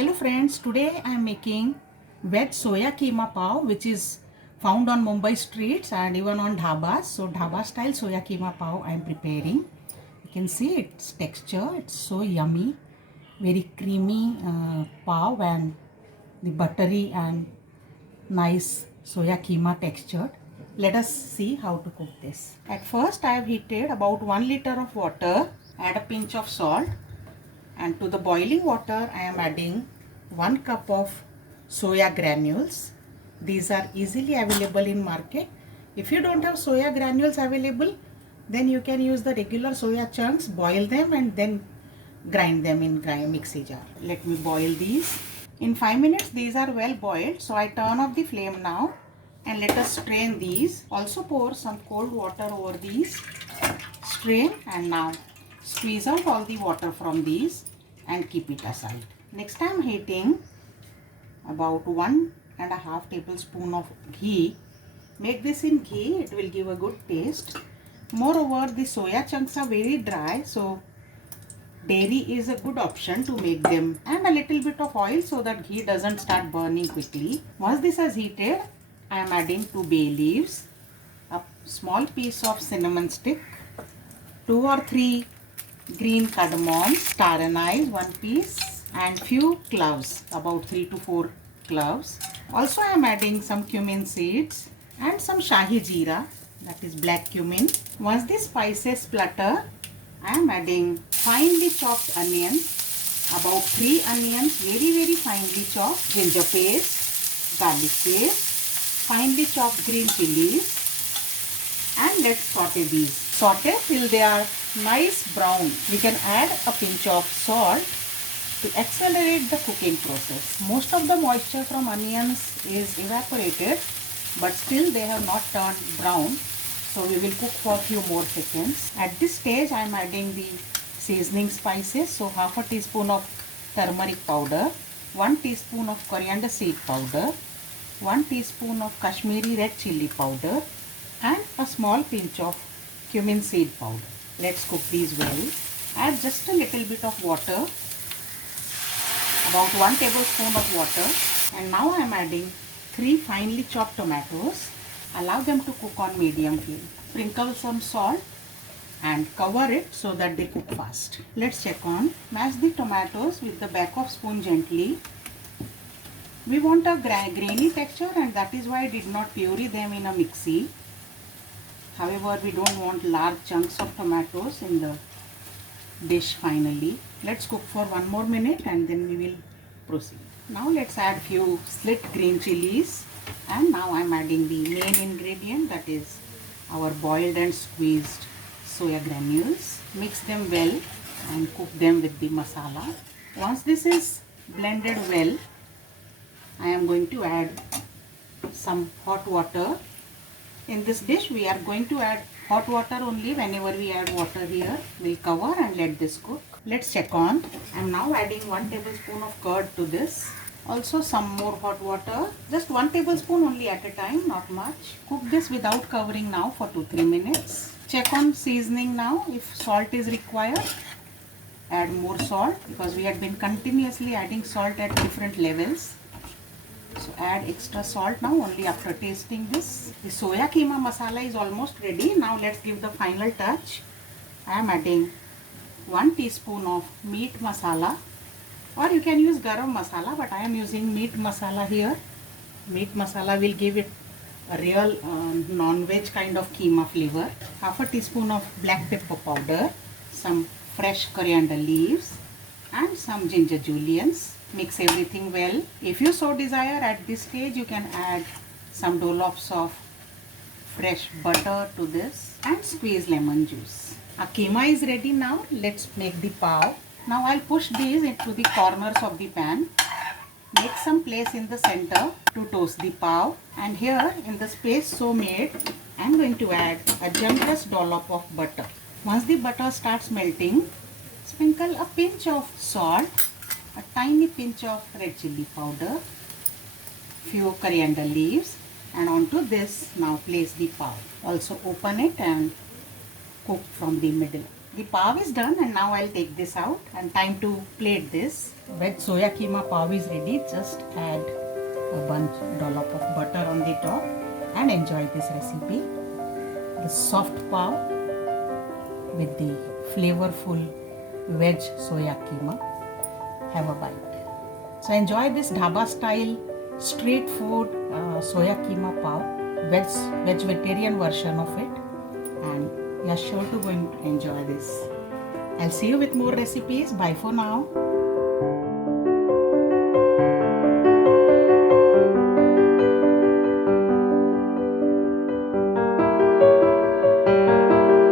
Hello friends, today I am making veg soya keema pav which is found on Mumbai streets and even on dhabas. So dhaba style soya keema pav I am preparing. You can see its texture, it's so yummy, very creamy pav and the buttery and nice soya keema textured. Let us see how to cook this. At first I have heated about 1 liter of water, add a pinch of salt. And to the boiling water I am adding 1 cup of soya granules. These are easily available in market. If you don't have soya granules available, then you can use the regular soya chunks, boil them and then grind them in mixie jar. Let me boil these. In 5 minutes these are well boiled, so I turn off the flame now and let us strain these. Also pour some cold water over these. Strain and now squeeze out all the water from these and keep it aside. Next I am heating about 1.5 tablespoon of ghee. Make this in ghee, it will give a good taste. Moreover, the soya chunks are very dry, so dairy is a good option to make them, and a little bit of oil so that ghee doesn't start burning quickly. Once this has heated, I am adding 2 bay leaves, a small piece of cinnamon stick, 2 or 3 green cardamoms, star anise 1 piece, and few cloves, about 3 to 4 cloves. Also I am adding some cumin seeds and some shahi jeera, that is black cumin. Once the spices splutter, I am adding finely chopped onions, about 3 onions, very finely chopped, ginger paste, garlic paste, finely chopped green chilies, and let's saute these. Saute till they are nice brown. We can add a pinch of salt to accelerate the cooking process. Most of the moisture from onions is evaporated, but still they have not turned brown. So we will cook for a few more seconds. At this stage I am adding the seasoning spices. So half a teaspoon of turmeric powder, 1 teaspoon of coriander seed powder, 1 teaspoon of Kashmiri red chili powder, and a small pinch of cumin seed powder. Let's cook these well. Add just a little bit of water, about 1 tablespoon of water, and now I am adding 3 finely chopped tomatoes. Allow them to cook on medium flame. Sprinkle some salt and cover it so that they cook fast. Let's check on. Mash the tomatoes with the back of spoon gently. We want a grainy texture, and that is why I did not puree them in a mixie. However, we don't want large chunks of tomatoes in the dish finally. Let's cook for 1 more minute and then we will proceed. Now let's add few slit green chilies, and now I'm adding the main ingredient, that is our boiled and squeezed soya granules. Mix them well and cook them with the masala. Once this is blended well, I am going to add some hot water. In this dish we are going to add hot water only. Whenever we add water here, we'll cover and let this cook. Let's check on. I am now adding 1 tablespoon of curd to this. Also some more hot water, just 1 tablespoon only at a time, not much. Cook this without covering now for 2-3 minutes. Check on seasoning now. If salt is required, add more salt, because we had been continuously adding salt at different levels. So add extra salt now only after tasting this. The soya keema masala is almost ready. Now let's give the final touch. I am adding 1 teaspoon of meat masala, or you can use garam masala, but I am using meat masala here. Meat masala will give it a real non-veg kind of keema flavor. Half a teaspoon of black pepper powder, some fresh coriander leaves, and some ginger julienne. Mix everything well. If you so desire, at this stage you can add some dollops of fresh butter to this and squeeze lemon juice. Our keema is ready now. Let's make the pav. Now I'll push these into the corners of the pan. Make some place in the center to toast the pav, and here in the space so made, I'm going to add a generous dollop of butter. Once the butter starts melting, sprinkle a pinch of salt, a tiny pinch of red chili powder, few coriander leaves, and onto this now place the pav. Also open it and cook from the middle. the pav is done and now I'll take this out and time to plate this. Veg soya keema pav is ready. Just add a dollop of butter on the top and enjoy this recipe. The soft pav with the flavorful veg soya keema. Have a bite. So enjoy this dhaba style street food soya keema pav, vegetarian version of it, and you are sure to going to enjoy this. I'll see you with more recipes. Bye for now.